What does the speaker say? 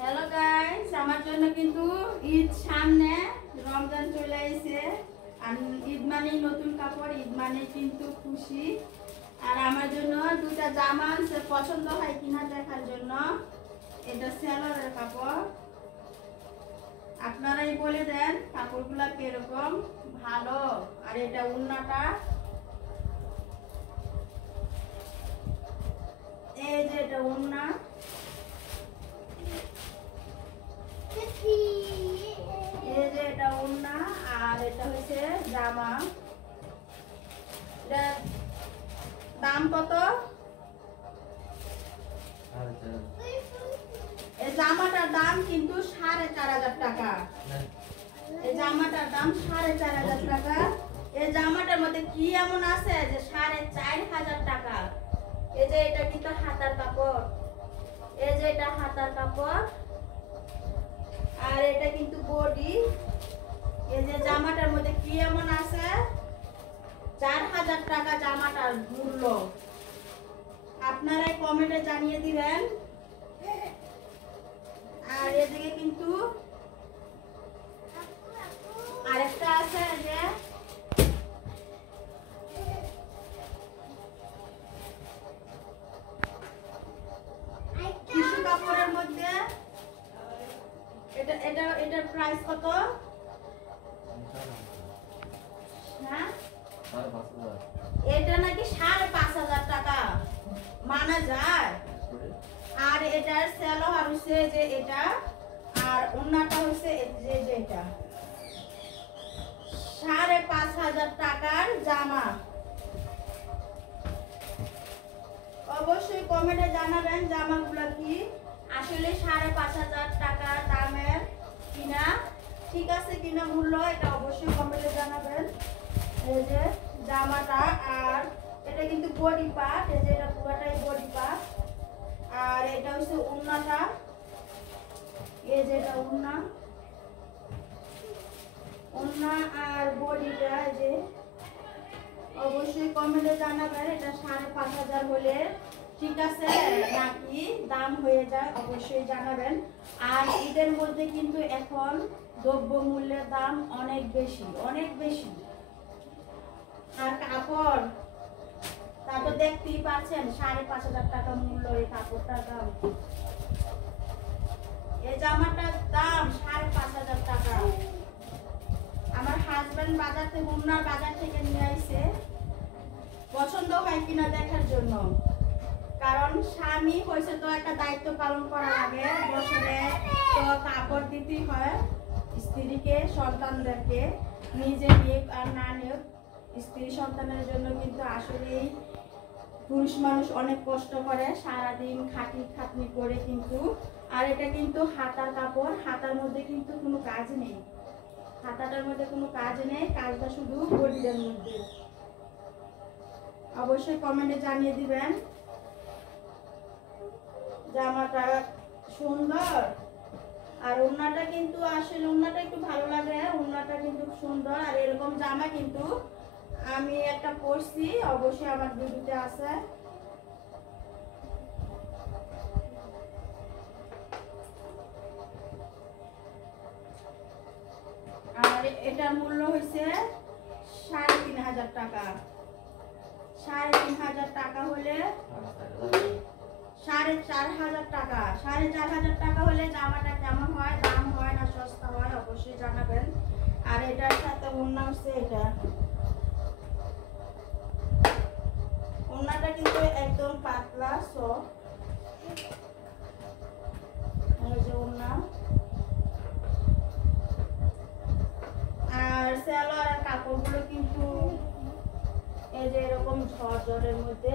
Hello guys, আমার জন্য কিন্তু ঈদ সামনে, রমজান চলে আইছে। আর ঈদ মানে নতুন কাপড়, ঈদ মানে কিন্তু খুশি। আর আমার জন্য দুটা জামা আনছে, পছন্দ হয় কিনা দেখার জন্য। এটা সেলরের কাপড়, আপনারাই বলে দেন কাপড়গুলা কিরকম, ভালো। আর এটা উন্নাটা, এই যে এটা উন্না, এই যে এটা উন্না। আর এটা হচ্ছে জামা। এটা দাম কত? এই জামাটার দাম কিন্তু 4,500 টাকা। এই জামাটার দাম 4,500 টাকা। এই জামাটার মধ্যে কি এমন আছে যে 4,500 টাকা? এই যে এটা কিন্তু হাতার কাপড়, এই যে এটা হাতার কাপড়। আর এটা কিন্তু বডি। এই যে জামাটার মধ্যে কি এমন আছে? 4,000 টাকা জামাটার মূল্য। আপনারাই কমেন্টে জানিয়ে দিবেন। আর এদিকে কিন্তু আরেকটা আছে, যে টিস্যু কাপড়ের মধ্যে। এটার প্রাইস কত? হ্যাঁ, এটা নাকি 5,500 টাকা মানা যায়। আর এটার সেলোয়ার হচ্ছে যে এটা, আর ওন্নাটা হচ্ছে যে এটা। 5,500 টাকার জামা। অবশ্যই কমেন্টে জানাবেন জামাগুলো কি আসলে 5,500 টাকা দামের কিনা, ঠিক আছে কিনা মূল্য, এটা অবশ্যই কমেন্টে জানাবেন। এই যে জামাটা, আর এটা কিন্তু বডি পার্ট, এই যে এটা পুরোটাই বডি পার্ট। আর এটা হচ্ছে উন্নাটা, এই যে এটা উন্না, উন্না আর বডিটা। এই যে অবশ্যই কমেন্টে জানাবেন এটা 5,500 হলে ঠিক আছে নাকি দাম হয়ে যায়, অবশ্যই জানাবেন। আর ঈদের মধ্যে কিন্তু এখন দ্রব্য মূল্যের দাম অনেক বেশি, অনেক বেশি। আর কাপড় তা তো দেখতেই পাচ্ছেন, 5,500 টাকা মূল্য এই কাপড়টার দাম। এই জামাটার দাম 5,500 টাকা। আমার হাজবেন্ড বাজার থেকে, উন্নার বাজার থেকে নিয়ে আইছে, পছন্দ হয় কিনা দেখার জন্য। কারণ স্বামী হয়েছে তো একটা দায়িত্ব পালন করা লাগে, বছরে তো কাপড় দিতেই হয় স্ত্রীকে, সন্তানদেরকে। নিজে নিয়ে আর না নিয়ে স্ত্রী সন্তানের জন্য কিন্তু আসলেই পুরুষ মানুষ অনেক কষ্ট করে, সারাদিন খাটনি করে কিন্তু। আর এটা কিন্তু হাতার কাপড়, হাতার মধ্যে কিন্তু কোনো কাজ নেই, হাতাটার মধ্যে কোনো কাজ নেই, কাজটা শুধু বডির মধ্যে। অবশ্যই কমেন্টে জানিয়ে দিবেন জামাটা সুন্দর। আর ওন্নাটা কিন্তু আসলে ওন্নাটা একটু ভালো লাগে, ওন্নাটা কিন্তু সুন্দর। আর এরকম জামা কিন্তু আমি একটা পরছি, অবশ্যই আমার ভিডিওতে আছে। আর এটার মূল্য হয়েছে 3,500 টাকা। 3,500 টাকা হলে 4,500 টাকা, 4,500 টাকা হলে জামাটা কেমন হয়, দাম হয় না সস্তা হয়, অবশ্যই জানাবেন। আর এটার সাথে ওন্না হচ্ছে এটা, ওন্নাটা কিন্তু একদম পাতলা সফট। এই যে ওন্না। আর সেলোয়ার কাপড়গুলো কিন্তু এই যে এরকম ঝরঝরের মধ্যে